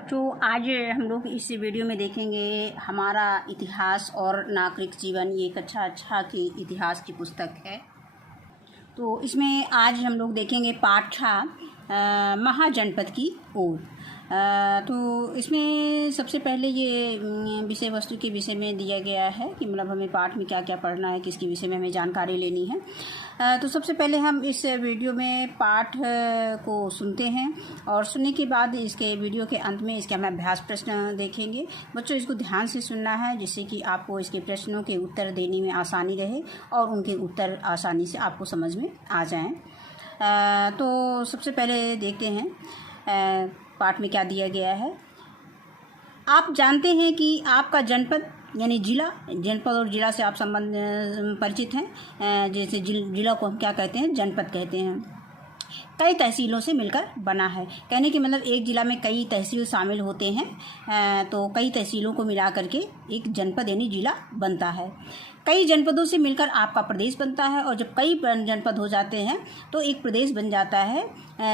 जो आज हम लोग इस वीडियो में देखेंगे हमारा इतिहास और नागरिक जीवन, ये एक अच्छा की इतिहास की पुस्तक है। तो इसमें आज हम लोग देखेंगे पाठ था महाजनपद की ओर। तो इसमें सबसे पहले ये विषय वस्तु के विषय में दिया गया है कि मतलब हमें पाठ में क्या क्या पढ़ना है, किसके विषय में हमें जानकारी लेनी है। तो सबसे पहले हम इस वीडियो में पाठ को सुनते हैं और सुनने के बाद इसके वीडियो के अंत में इसके हम अभ्यास प्रश्न देखेंगे। बच्चों इसको ध्यान से सुनना है जिससे कि आपको इसके प्रश्नों के उत्तर देने में आसानी रहे और उनके उत्तर आसानी से आपको समझ में आ जाएं। तो सबसे पहले देखते हैं पाठ में क्या दिया गया है। आप जानते हैं कि आपका जनपद यानी जिला, जनपद और जिला से आप परिचित हैं। जैसे जिला को हम क्या कहते हैं, जनपद कहते हैं। कई तहसीलों से मिलकर बना है। कहने की मतलब एक ज़िला में कई तहसील शामिल होते हैं, तो कई तहसीलों को मिला करके एक जनपद यानी जिला बनता है। कई जनपदों से मिलकर आपका प्रदेश बनता है और जब कई जनपद हो जाते हैं तो एक प्रदेश बन जाता है।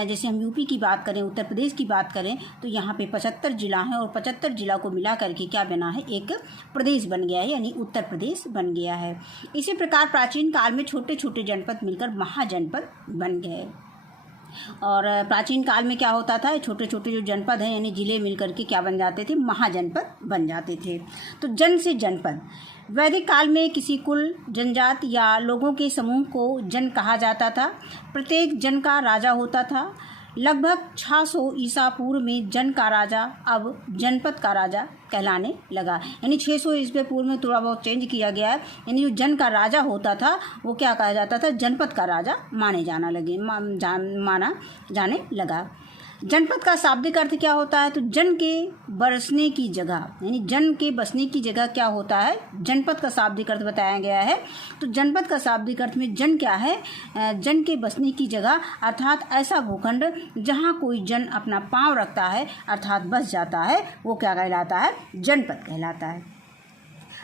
जैसे हम यूपी की बात करें, उत्तर प्रदेश की बात करें तो यहाँ पे 75 जिला हैं और 75 जिला को मिला करके क्या बना है, एक प्रदेश बन गया है यानी उत्तर प्रदेश बन गया है। इसी प्रकार प्राचीन काल में छोटे छोटे जनपद मिलकर महाजनपद बन गए। और प्राचीन काल में क्या होता था, छोटे छोटे जो जनपद हैं यानी जिले मिलकर के क्या बन जाते थे, महाजनपद बन जाते थे। तो जन से जनपद, वैदिक काल में किसी कुल, जनजाति या लोगों के समूह को जन कहा जाता था। प्रत्येक जन का राजा होता था। लगभग 600 ईसा पूर्व में जन का राजा अब जनपद का राजा कहलाने लगा। यानी 600 ईस्वी पूर्व में थोड़ा बहुत चेंज किया गया है। यानी जो जन का राजा होता था वो क्या कहा जाता था, जनपद का राजा माना जाने लगा। जनपद का शाब्दिक अर्थ क्या होता है, तो जन के बरसने की जगह, यानी जन के बसने की जगह क्या होता है, जनपद का शाब्दिक अर्थ बताया गया है। तो जनपद का शाब्दिक अर्थ में जन क्या है, जन के बसने की जगह, अर्थात ऐसा भूखंड जहाँ कोई जन अपना पांव रखता है अर्थात बस जाता है, वो क्या कहलाता है, जनपद कहलाता है।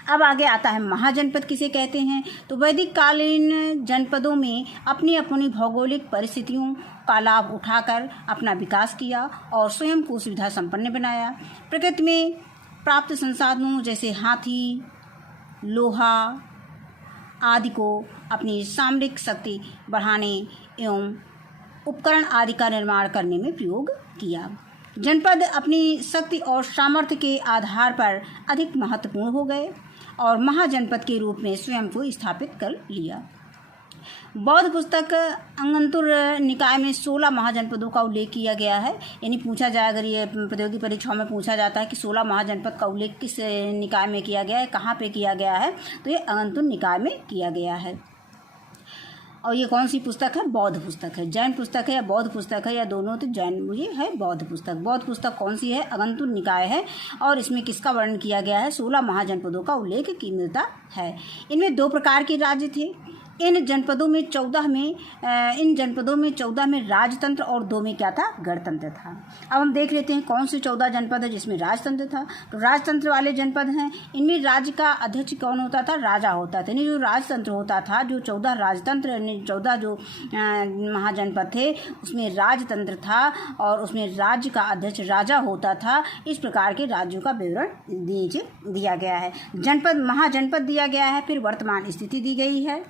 अब आगे आता है महाजनपद किसे कहते हैं। तो वैदिक कालीन जनपदों में अपनी अपनी भौगोलिक परिस्थितियों का लाभ उठाकर अपना विकास किया और स्वयं को सुविधा संपन्न बनाया। प्रकृति में प्राप्त संसाधनों जैसे हाथी, लोहा आदि को अपनी सामरिक शक्ति बढ़ाने एवं उपकरण आदि का निर्माण करने में प्रयोग किया। जनपद अपनी शक्ति और सामर्थ्य के आधार पर अधिक महत्वपूर्ण हो गए और महाजनपद के रूप में स्वयं को स्थापित कर लिया। बौद्ध पुस्तक अंगंतुर निकाय में 16 महाजनपदों का उल्लेख किया गया है। यानी पूछा जाए, अगर ये प्रतियोगी परीक्षाओं में पूछा जाता है कि 16 महाजनपद का उल्लेख किस निकाय में किया गया है, कहाँ पे किया गया है, तो ये अंगंतुर निकाय में किया गया है। और ये कौन सी पुस्तक है, बौद्ध पुस्तक है। जैन पुस्तक है या बौद्ध पुस्तक है या दोनों, तो जैन ये है बौद्ध पुस्तक। बौद्ध पुस्तक कौन सी है, अंगंतुर निकाय है और इसमें किसका वर्णन किया गया है, 16 महाजनपदों का उल्लेख की मिलता है। इनमें 2 प्रकार के राज्य थे। इन जनपदों में 14 में राजतंत्र और 2 में क्या था, गणतंत्र था। अब हम देख लेते हैं कौन से 14 जनपद है जिसमें राजतंत्र था। तो राजतंत्र वाले जनपद हैं, इनमें राज्य का अध्यक्ष कौन होता था, राजा होता था। यानी जो राजतंत्र होता था, जो 14 राजतंत्र यानी 14 जो महाजनपद थे उसमें राजतंत्र था और उसमें राज्य का अध्यक्ष राजा होता था। इस प्रकार के राज्यों का विवरण नीचे दिया गया है। जनपद महाजनपद दिया गया है, फिर वर्तमान स्थिति दी गई है।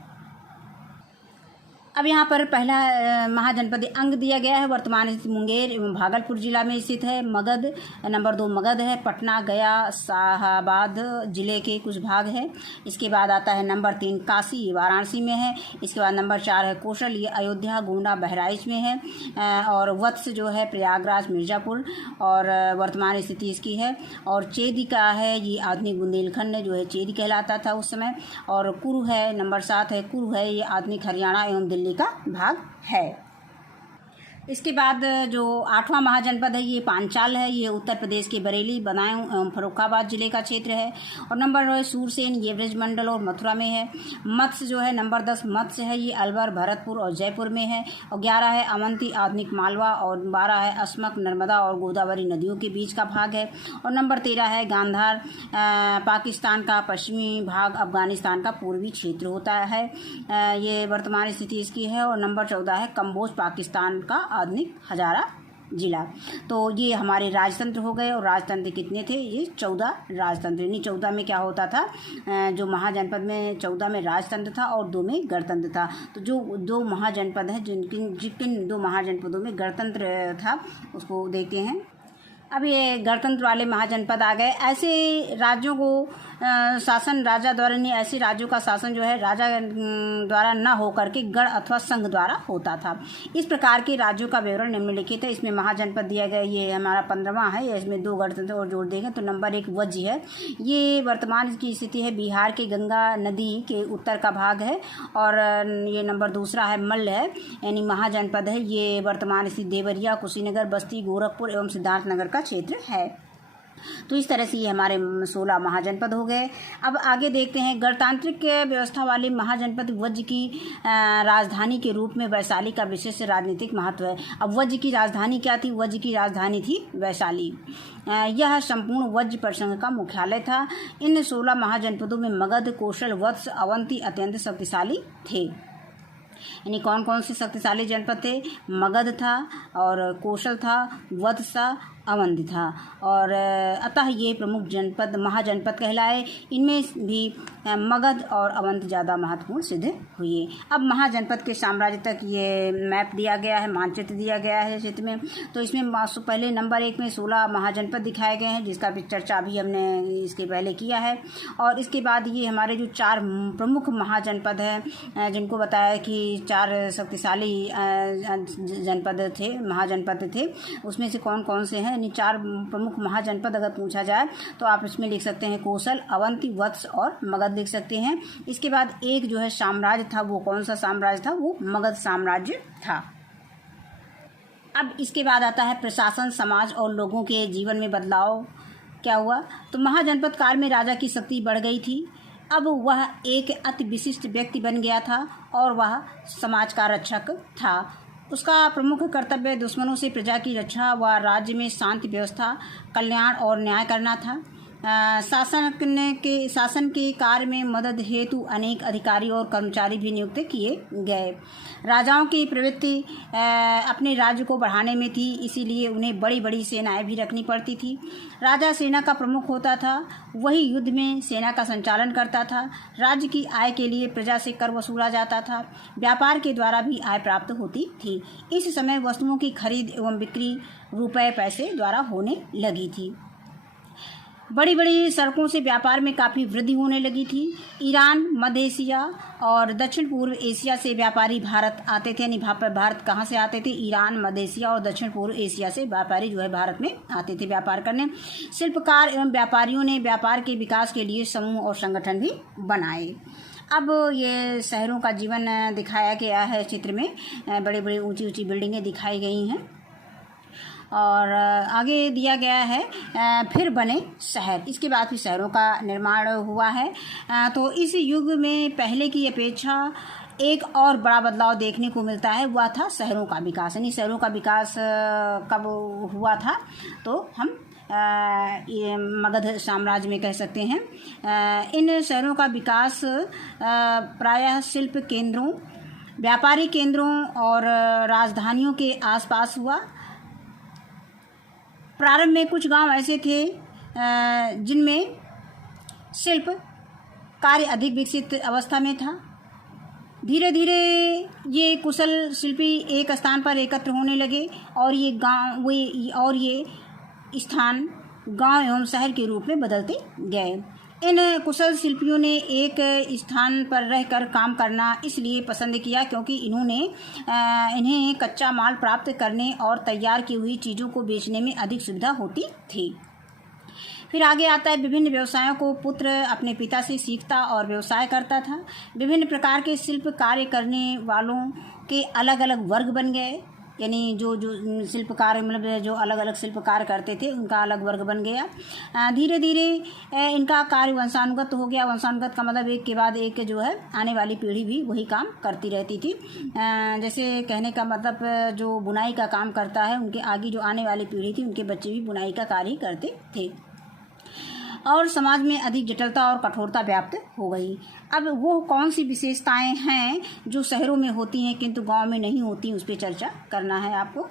अब यहाँ पर पहला महाजनपद अंग दिया गया है। वर्तमान स्थिति मुंगेर एवं भागलपुर जिला में स्थित है। मगध नंबर 2 मगध है। पटना, गया, शाहाबाद जिले के कुछ भाग है। इसके बाद आता है नंबर 3 काशी, ये वाराणसी में है। इसके बाद नंबर 4 है कौशल, ये अयोध्या, गोंडा, बहराइच में है। और वत्स जो है प्रयागराज, मिर्ज़ापुर और वर्तमान स्थिति इसकी है। और चेदी का है, ये आधुनिक बुंदेलखंड जो है चेदी कहलाता था उस समय। और कुरु है, नंबर 7 है कुरु है, ये आधुनिक हरियाणा एवं दिल्ली का भाग है। इसके बाद जो 8वां महाजनपद है ये पांचाल है। ये उत्तर प्रदेश के बरेली, बदायूं एवं फर्रुखाबाद जिले का क्षेत्र है। और नंबर 9 सूरसेन, ये ब्रजमंडल और मथुरा में है। मत्स्य जो है नंबर 10 मत्स्य है, ये अलवर, भरतपुर और जयपुर में है। और 11 है अवंती, आधुनिक मालवा। और 12 है अस्मक, नर्मदा और गोदावरी नदियों के बीच का भाग है। और नंबर 13 है गांधार, पाकिस्तान का पश्चिमी भाग, अफगानिस्तान का पूर्वी क्षेत्र होता है। ये वर्तमान स्थिति इसकी है। और नंबर 14 है कम्बोज, पाकिस्तान का आधुनिक हजारा जिला। तो ये हमारे राजतंत्र हो गए। और राजतंत्र कितने थे? ये 14 राजतंत्र। यानी 14 में क्या होता था, जो महाजनपद में 14 में राजतंत्र था और 2 में गणतंत्र था। तो जो 2 महाजनपद हैं, जिन 2 महाजनपदों में गणतंत्र था, उसको देखते हैं। अब ये गणतंत्र वाले महाजनपद आ गए। ऐसे राज्यों को शासन राजा द्वारा नहीं, ऐसे राज्यों का शासन जो है राजा द्वारा न होकर के गण अथवा संघ द्वारा होता था। इस प्रकार के राज्यों का विवरण निम्नलिखित है। इसमें महाजनपद दिया गया, ये हमारा 15वां है। इसमें 2 गणतंत्र और जोड़ देंगे तो नंबर 1 वज्र है। ये वर्तमान की स्थिति है, बिहार के गंगा नदी के उत्तर का भाग है। और ये नंबर 2 है, मल्ल है, यानी महाजनपद है। ये वर्तमान स्थिति देवरिया, कुशीनगर, बस्ती, गोरखपुर एवं सिद्धार्थनगर का क्षेत्र है। तो इस तरह से ये हमारे 16 महाजनपद हो गए। अब आगे देखते हैं, गणतांत्रिक व्यवस्था वाले महाजनपद वज्र की राजधानी के रूप में वैशाली का विशेष राजनीतिक महत्व है। अब वज्र की राजधानी क्या थी? वज्र की राजधानी थी वैशाली। यह संपूर्ण वज्र परिसंघ का मुख्यालय था। इन 16 महाजनपदों में मगध, कौशल, वत्स, अवंती अत्यंत शक्तिशाली थे। यानी कौन कौन से शक्तिशाली जनपद थे? मगध था और कौशल था, वत्स था, अवंती था। और अतः ये प्रमुख जनपद महाजनपद कहलाए। इनमें भी मगध और अवंत ज़्यादा महत्वपूर्ण सिद्ध हुए। अब महाजनपद के साम्राज्य तक ये मैप दिया गया है, मानचित्र दिया गया है चित्र में। तो इसमें पहले नंबर 1 में 16 महाजनपद दिखाए गए हैं, जिसका भी चर्चा भी हमने इसके पहले किया है। और इसके बाद ये हमारे जो 4 प्रमुख महाजनपद हैं, जिनको बताया कि 4 शक्तिशाली जनपद थे, महाजनपद थे, उसमें से कौन कौन से हैं। यानी 4 प्रमुख महाजनपद अगर पूछा जाए तो आप इसमें लिख सकते हैं कौशल, अवंती, वत्स और मगध लिख सकते हैं। इसके बाद एक जो है साम्राज्य था, वो कौन सा साम्राज्य था? वो मगध साम्राज्य था। अब इसके बाद आता है प्रशासन, समाज और लोगों के जीवन में बदलाव क्या हुआ। तो महाजनपद काल में राजा की शक्ति बढ़ गई थी। अब वह एक अति विशिष्ट व्यक्ति बन गया था और वह समाज का रक्षक था। उसका प्रमुख कर्तव्य दुश्मनों से प्रजा की रक्षा व राज्य में शांति व्यवस्था, कल्याण और न्याय करना था। शासन के कार्य में मदद हेतु अनेक अधिकारी और कर्मचारी भी नियुक्त किए गए। राजाओं की प्रवृत्ति अपने राज्य को बढ़ाने में थी, इसीलिए उन्हें बड़ी बड़ी सेनाएं भी रखनी पड़ती थी। राजा सेना का प्रमुख होता था, वही युद्ध में सेना का संचालन करता था। राज्य की आय के लिए प्रजा से कर वसूला जाता था। व्यापार के द्वारा भी आय प्राप्त होती थी। इस समय वस्तुओं की खरीद एवं बिक्री रुपए पैसे द्वारा होने लगी थी। बड़ी बड़ी सड़कों से व्यापार में काफ़ी वृद्धि होने लगी थी। ईरान, मध्य एशिया और दक्षिण पूर्व एशिया से व्यापारी भारत आते थे। यानी भारत कहाँ से आते थे? ईरान, मध्य एशिया और दक्षिण पूर्व एशिया से व्यापारी जो है भारत में आते थे व्यापार करने। शिल्पकार एवं व्यापारियों ने व्यापार के विकास के लिए समूह और संगठन भी बनाए। अब ये शहरों का जीवन दिखाया गया है चित्र में। बड़ी बड़ी ऊंची ऊंची बिल्डिंगें दिखाई गई हैं। और आगे दिया गया है फिर बने शहर। इसके बाद फिर शहरों का निर्माण हुआ है। तो इस युग में पहले की अपेक्षा एक और बड़ा बदलाव देखने को मिलता है, वह था शहरों का विकास। यानी शहरों का विकास कब हुआ था? तो हम ये मगध साम्राज्य में कह सकते हैं। इन शहरों का विकास प्रायः शिल्प केंद्रों, व्यापारी केंद्रों और राजधानियों के आसपास हुआ। प्रारंभ में कुछ गांव ऐसे थे जिनमें शिल्प कार्य अधिक विकसित अवस्था में था। धीरे धीरे ये कुशल शिल्पी एक स्थान पर एकत्र होने लगे और ये स्थान गांव एवं शहर के रूप में बदलते गए। इन कुशल शिल्पियों ने एक स्थान पर रहकर काम करना इसलिए पसंद किया क्योंकि इन्हें कच्चा माल प्राप्त करने और तैयार की हुई चीज़ों को बेचने में अधिक सुविधा होती थी। फिर आगे आता है विभिन्न व्यवसायों को पुत्र अपने पिता से सीखता और व्यवसाय करता था। विभिन्न प्रकार के शिल्प कार्य करने वालों के अलग अलग वर्ग बन गए। यानी जो शिल्पकार मतलब जो अलग अलग शिल्पकार करते थे उनका अलग वर्ग बन गया। धीरे धीरे इनका कार्य वंशानुगत हो गया। वंशानुगत का मतलब एक के बाद एक जो है आने वाली पीढ़ी भी वही काम करती रहती थी। जैसे कहने का मतलब जो बुनाई का काम करता है उनके आगे जो आने वाली पीढ़ी थी उनके बच्चे भी बुनाई का कार्य करते थे। और समाज में अधिक जटिलता और कठोरता व्याप्त हो गई। अब वो कौन सी विशेषताएं हैं जो शहरों में होती हैं किंतु गांव में नहीं होती, उस पर चर्चा करना है आपको।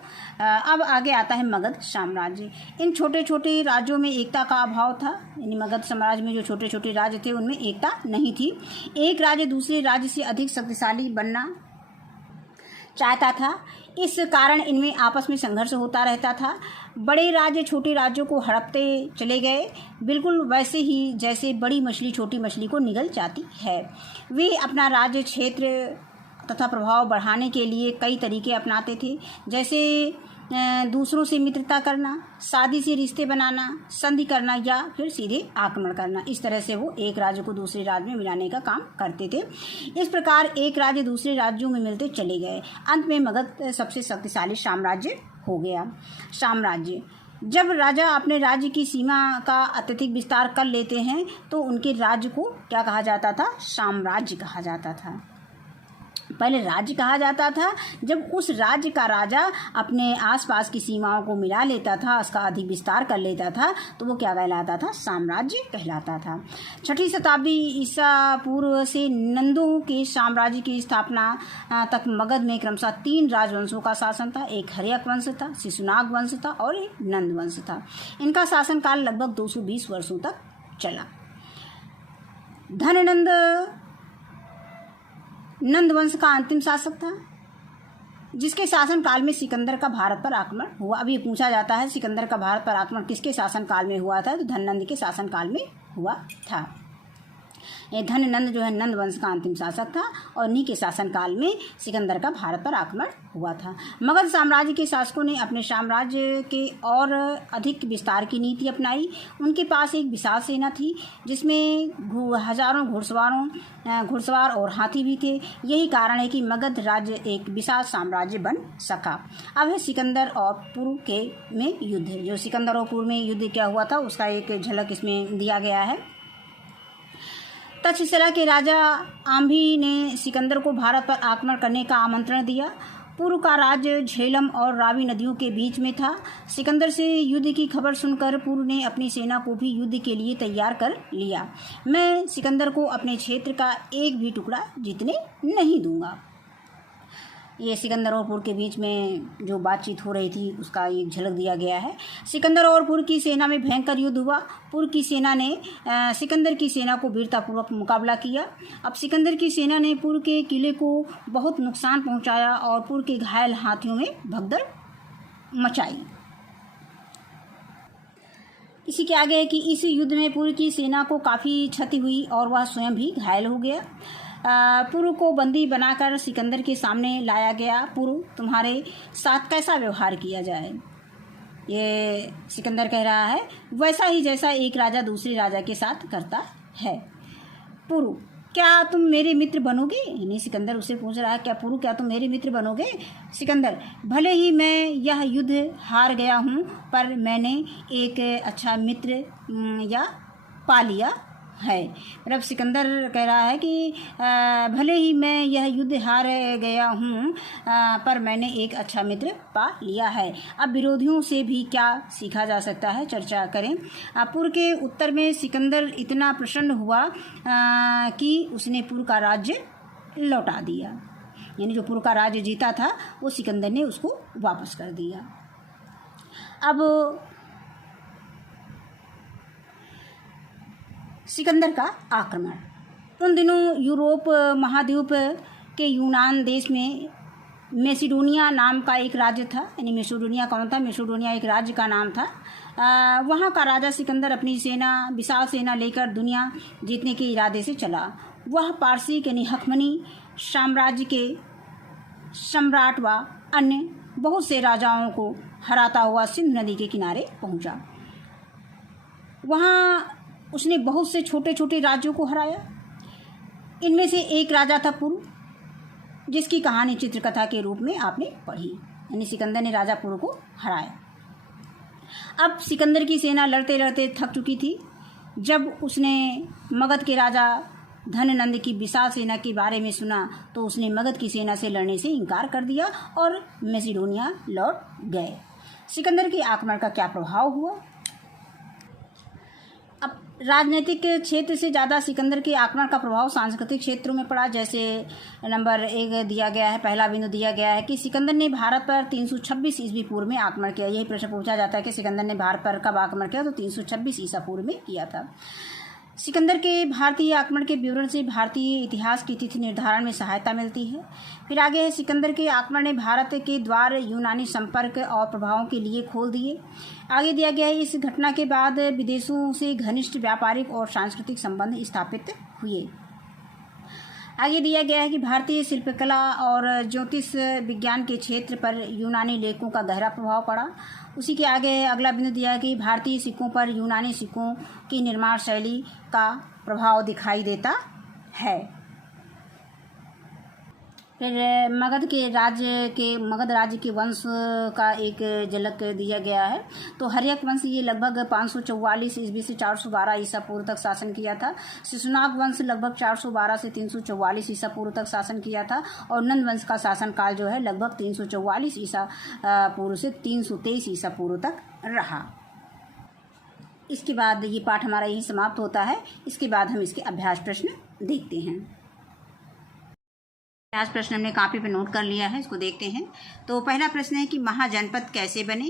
अब आगे आता है मगध साम्राज्य। इन छोटे छोटे राज्यों में एकता का अभाव था, यानी मगध साम्राज्य में जो छोटे छोटे राज्य थे उनमें एकता नहीं थी। एक राज्य दूसरे राज्य से अधिक शक्तिशाली बनना चाहता था, इस कारण इनमें आपस में संघर्ष होता रहता था। बड़े राज्य छोटे राज्यों को हड़पते चले गए, बिल्कुल वैसे ही जैसे बड़ी मछली छोटी मछली को निगल जाती है। वे अपना राज्य क्षेत्र तथा प्रभाव बढ़ाने के लिए कई तरीके अपनाते थे, जैसे दूसरों से मित्रता करना, शादी से रिश्ते बनाना, संधि करना या फिर सीधे आक्रमण करना। इस तरह से वो एक राज्य को दूसरे राज्य में मिलाने का काम करते थे। इस प्रकार एक राज्य दूसरे राज्यों में मिलते चले गए। अंत में मगध सबसे शक्तिशाली साम्राज्य हो गया। साम्राज्य, जब राजा अपने राज्य की सीमा का अत्यधिक विस्तार कर लेते हैं तो उनके राज्य को क्या कहा जाता था? साम्राज्य कहा जाता था। पहले राज्य कहा जाता था जब उस राज्य का राजा अपने आसपास की सीमाओं को मिला लेता था, उसका अधिक विस्तार कर लेता था, तो वो क्या कहलाता था? साम्राज्य कहलाता था। 6वीं शताब्दी ईसा पूर्व से नंदों के साम्राज्य की स्थापना तक मगध में क्रमशः 3 राजवंशों का शासन था। एक हर्यक वंश था, शिशुनाग वंश था और एक नंद वंश था। इनका शासनकाल लगभग 220 वर्षों तक चला। धननंद नंद वंश का अंतिम शासक था, जिसके शासन काल में सिकंदर का भारत पर आक्रमण हुआ। अब ये पूछा जाता है सिकंदर का भारत पर आक्रमण किसके शासन काल में हुआ था? तो धननंद के शासन काल में हुआ था। ये धननंद जो है नंद वंश का अंतिम शासक था और इन्हीं के शासन काल में सिकंदर का भारत पर आक्रमण हुआ था। मगध साम्राज्य के शासकों ने अपने साम्राज्य के और अधिक विस्तार की नीति अपनाई। उनके पास एक विशाल सेना थी जिसमें हजारों घुड़सवार और हाथी भी थे। यही कारण है कि मगध राज्य एक विशाल साम्राज्य बन सका। अब है सिकंदर और पूर्व के में युद्ध। जो सिकंदर और पूर्व में युद्ध क्या हुआ था उसका एक झलक इसमें दिया गया है। तक्षशिला के राजा आम्भी ने सिकंदर को भारत पर आक्रमण करने का आमंत्रण दिया। पूर्व का राज्य झेलम और रावी नदियों के बीच में था। सिकंदर से युद्ध की खबर सुनकर पूर्व ने अपनी सेना को भी युद्ध के लिए तैयार कर लिया। मैं सिकंदर को अपने क्षेत्र का एक भी टुकड़ा जीतने नहीं दूंगा। ये सिकंदर और पूर्व के बीच में जो बातचीत हो रही थी उसका एक झलक दिया गया है। सिकंदर और पूर्व की सेना में भयंकर युद्ध हुआ। पूर्व की सेना ने सिकंदर की सेना को वीरतापूर्वक मुकाबला किया। अब सिकंदर की सेना ने पूर्व के किले को बहुत नुकसान पहुंचाया और पूर्व के घायल हाथियों में भगदड़ मचाई। इसी के आगे है कि इस युद्ध में पूर्व की सेना को काफ़ी क्षति हुई और वह स्वयं भी घायल हो गया। पूर्व को बंदी बनाकर सिकंदर के सामने लाया गया। पूर्व, तुम्हारे साथ कैसा व्यवहार किया जाए? ये सिकंदर कह रहा है वैसा ही जैसा एक राजा दूसरे राजा के साथ करता है। पूर्व, क्या तुम मेरे मित्र बनोगे? यानी सिकंदर उससे पूछ रहा है क्या पूर्व क्या तुम मेरे मित्र बनोगे? सिकंदर, भले ही मैं यह युद्ध हार गया हूँ पर मैंने एक अच्छा मित्र या पा लिया है। मतलब सिकंदर कह रहा है कि भले ही मैं यह युद्ध हार गया हूँ पर मैंने एक अच्छा मित्र पा लिया है। अब विरोधियों से भी क्या सीखा जा सकता है, चर्चा करें। पूर्व के उत्तर में सिकंदर इतना प्रसन्न हुआ कि उसने पूर्व का राज्य लौटा दिया। यानी जो पूर्व का राज्य जीता था वो सिकंदर ने उसको वापस कर दिया। अब सिकंदर का आक्रमण। उन दिनों यूरोप महाद्वीप के यूनान देश में मैसिडोनिया नाम का एक राज्य था। यानी मैसिडोनिया कौन था? मैसिडोनिया एक राज्य का नाम था। वहाँ का राजा सिकंदर अपनी सेना, विशाल सेना लेकर दुनिया जीतने के इरादे से चला। वह पारसी यानी हकमनी साम्राज्य के सम्राट व अन्य बहुत से राजाओं को हराता हुआ सिंधु नदी के किनारे पहुँचा। वहाँ उसने बहुत से छोटे छोटे राज्यों को हराया। इनमें से एक राजा था पूर्व, जिसकी कहानी चित्रकथा के रूप में आपने पढ़ी। यानी सिकंदर ने राजा पूर्व को हराया। अब सिकंदर की सेना लड़ते लड़ते थक चुकी थी। जब उसने मगध के राजा धननंद की विशाल सेना के बारे में सुना तो उसने मगध की सेना से लड़ने से इनकार कर दिया और मैसिडोनिया लौट गए। सिकंदर के आक्रमण का क्या प्रभाव हुआ? राजनीतिक क्षेत्र से ज़्यादा सिकंदर के आक्रमण का प्रभाव सांस्कृतिक क्षेत्रों में पड़ा। जैसे नंबर 1 दिया गया है, पहला बिंदु दिया गया है कि सिकंदर ने भारत पर 326 ईस्वी पूर्व में आक्रमण किया। यही प्रश्न पूछा जाता है कि सिकंदर ने भारत पर कब आक्रमण किया, तो 326 ईसा पूर्व में किया था। सिकंदर के भारतीय आक्रमण के विवरण से भारतीय इतिहास की तिथि निर्धारण में सहायता मिलती है। फिर आगे है, सिकंदर के आक्रमण ने भारत के द्वार यूनानी संपर्क और प्रभावों के लिए खोल दिए। आगे दिया गया है, इस घटना के बाद विदेशों से घनिष्ठ व्यापारिक और सांस्कृतिक संबंध स्थापित हुए। आगे दिया गया है कि भारतीय शिल्पकला और ज्योतिष विज्ञान के क्षेत्र पर यूनानी लेखों का गहरा प्रभाव पड़ा। उसी के आगे अगला बिंदु दिया है कि भारतीय सिक्कों पर यूनानी सिक्कों की निर्माण शैली का प्रभाव दिखाई देता है। फिर मगध राज्य के वंश का एक झलक दिया गया है। तो हर्यक वंश ये लगभग 544 ईस्वी से 412 ईसा पूर्व तक शासन किया था। शिशुनाग वंश लगभग 412 से 344 ईसा पूर्व तक शासन किया था। और नंद वंश का शासनकाल जो है लगभग 344 ईसा पूर्व से 323 ईसा पूर्व तक रहा। इसके बाद ये पाठ हमारा यही समाप्त होता है। इसके बाद हम इसके अभ्यास प्रश्न देखते हैं। अभ्यास प्रश्न हमने कॉपी पे नोट कर लिया है, इसको देखते हैं। तो पहला प्रश्न है कि महाजनपद कैसे बने।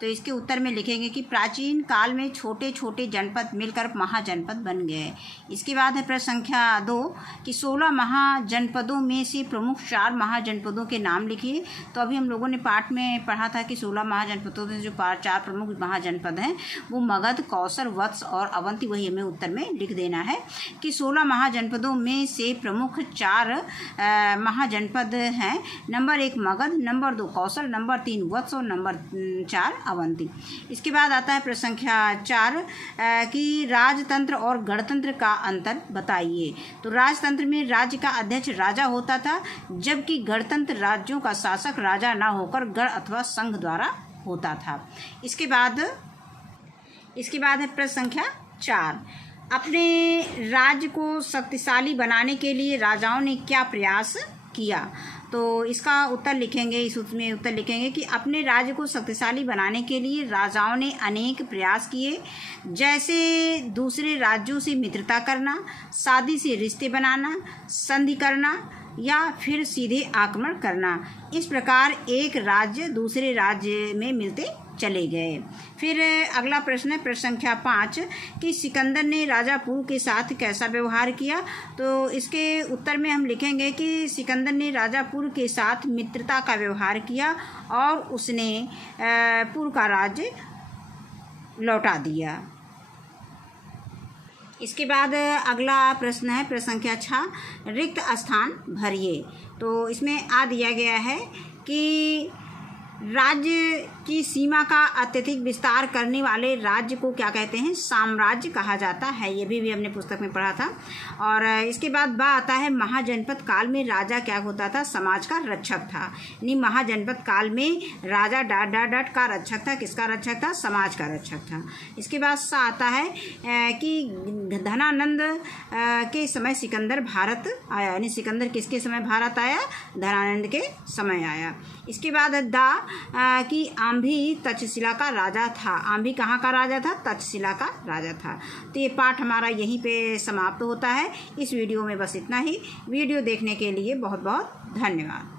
तो इसके उत्तर में लिखेंगे कि प्राचीन काल में छोटे छोटे जनपद मिलकर महाजनपद बन गए। इसके बाद है प्रश्न संख्या 2 कि 16 महाजनपदों में से प्रमुख 4 महाजनपदों के नाम लिखिए। तो अभी हम लोगों ने पाठ में पढ़ा था कि 16 महाजनपदों में जो 4 प्रमुख महाजनपद हैं वो मगध, कौशल, वत्स और अवंती, वही हमें उत्तर में लिख देना है कि 16 महाजनपदों में से प्रमुख 4 महाजनपद हैं। नंबर 1 मगध, नंबर 2 कौशल, नंबर 3 वत्स और नंबर 4 अवंती। इसके बाद आता है प्रश्न संख्या 4 कि राजतंत्र और गणतंत्र का अंतर बताइए। तो राजतंत्र में राज्य का अध्यक्ष राजा होता था, जबकि गणतंत्र राज्यों का शासक राजा न होकर गण अथवा संघ द्वारा होता था। इसके बाद है प्रश्न संख्या 4 अपने राज्य को शक्तिशाली बनाने के लिए राजाओं ने क्या प्रयास किया। तो इसका उत्तर लिखेंगे, इस उसमें उत्तर लिखेंगे कि अपने राज्य को शक्तिशाली बनाने के लिए राजाओं ने अनेक प्रयास किए, जैसे दूसरे राज्यों से मित्रता करना, शादी से रिश्ते बनाना, संधि करना या फिर सीधे आक्रमण करना। इस प्रकार एक राज्य दूसरे राज्य में मिलते चले गए। फिर अगला प्रश्न है प्रश्न संख्या 5 कि सिकंदर ने राजा पुरु के साथ कैसा व्यवहार किया। तो इसके उत्तर में हम लिखेंगे कि सिकंदर ने राजा पुरु के साथ मित्रता का व्यवहार किया और उसने पुरु का राज्य लौटा दिया। इसके बाद अगला प्रश्न है प्रश्न संख्या 6 रिक्त स्थान भरिए। तो इसमें दिया गया है कि राज्य की सीमा का अत्यधिक विस्तार करने वाले राज्य को क्या कहते हैं, साम्राज्य कहा जाता है। ये भी हमने पुस्तक में पढ़ा था। और इसके बाद आता है महाजनपद काल में राजा क्या होता था, समाज का रक्षक था। यानी महाजनपद काल में राजा डट का रक्षक था। किसका रक्षक था, समाज का रक्षक था। इसके बाद आता है कि धनानंद के समय सिकंदर भारत आया। यानी सिकंदर किसके समय भारत आया, धनानंद के समय आया। इसके बाद कि आंभी तक्षशिला का राजा था। आंभी कहाँ का राजा था, तक्षशिला का राजा था। तो ये पाठ हमारा यहीं पे समाप्त होता है। इस वीडियो में बस इतना ही। वीडियो देखने के लिए बहुत बहुत धन्यवाद।